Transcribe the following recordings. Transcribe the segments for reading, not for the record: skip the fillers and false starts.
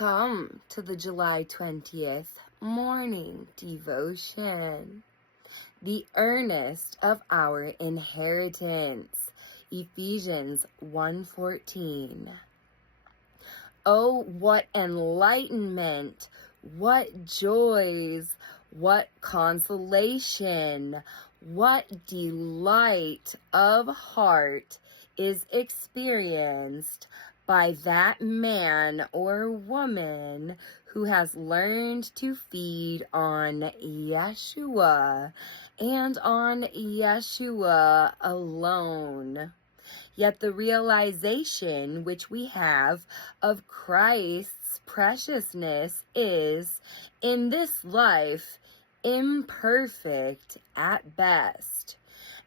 Welcome to the July 20th morning devotion. The earnest of our inheritance. Ephesians 1:14. Oh, what enlightenment, what joys, what consolation, what delight of heart is experienced by that man or woman who has learned to feed on Yeshua and on Yeshua alone. Yet the realization which we have of Christ's preciousness is, in this life, imperfect at best.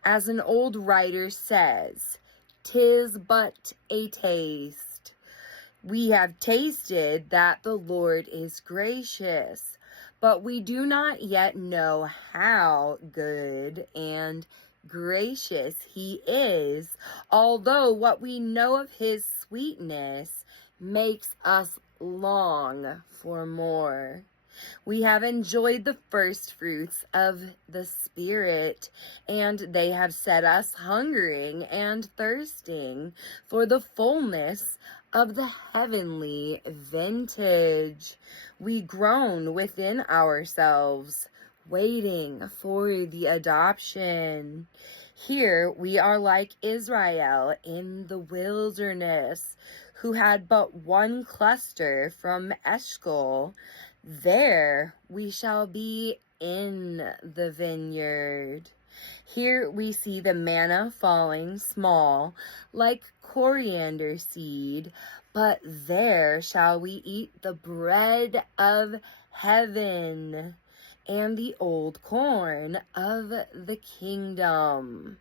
As an old writer says, "'Tis but a taste." We have tasted that the Lord is gracious, but we do not yet know how good and gracious he is, although what we know of his sweetness makes us long for more. We have enjoyed the first fruits of the Spirit, and they have set us hungering and thirsting for the fullness of the heavenly vintage. We groan within ourselves, waiting for the adoption. Here we are like Israel in the wilderness, who had but one cluster from Eshcol. There we shall be in the vineyard. Here we see the manna falling small, like coriander seed, but there shall we eat the bread of heaven and the old corn of the kingdom.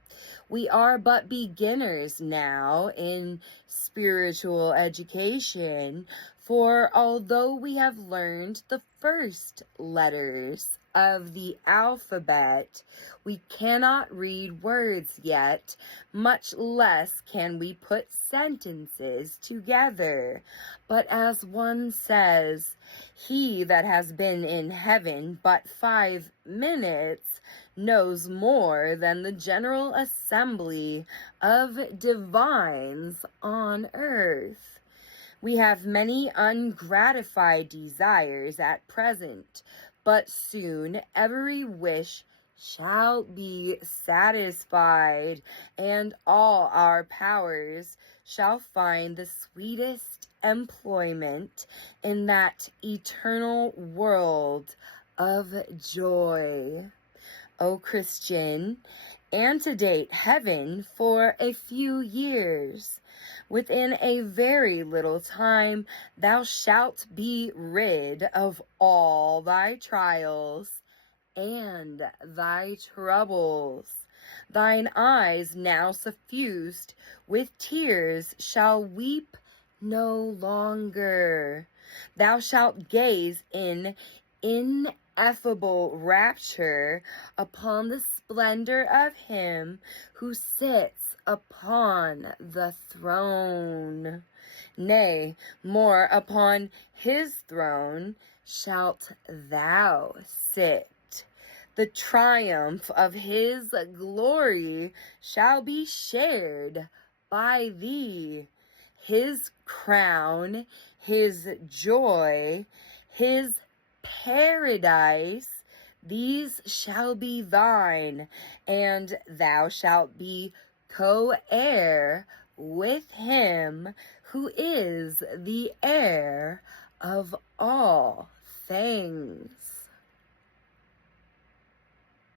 We are but beginners now in spiritual education, for although we have learned the first letters of the alphabet, we cannot read words yet, much less can we put sentences together. But as one says, he that has been in heaven but 5 minutes knows more than the general assembly of divines on earth. We have many ungratified desires at present, but soon every wish shall be satisfied, and all our powers shall find the sweetest employment in that eternal world of joy. O Christian, antedate heaven for a few years. Within a very little time thou shalt be rid of all thy trials and thy troubles. Thine eyes now suffused with tears shall weep no longer. Thou shalt gaze in ineffable rapture upon the splendor of him who sits upon the throne. Nay, more, upon his throne shalt thou sit. The triumph of his glory shall be shared by thee. His crown, his joy, his paradise, these shall be thine, and thou shalt be co-heir with him who is the heir of all things.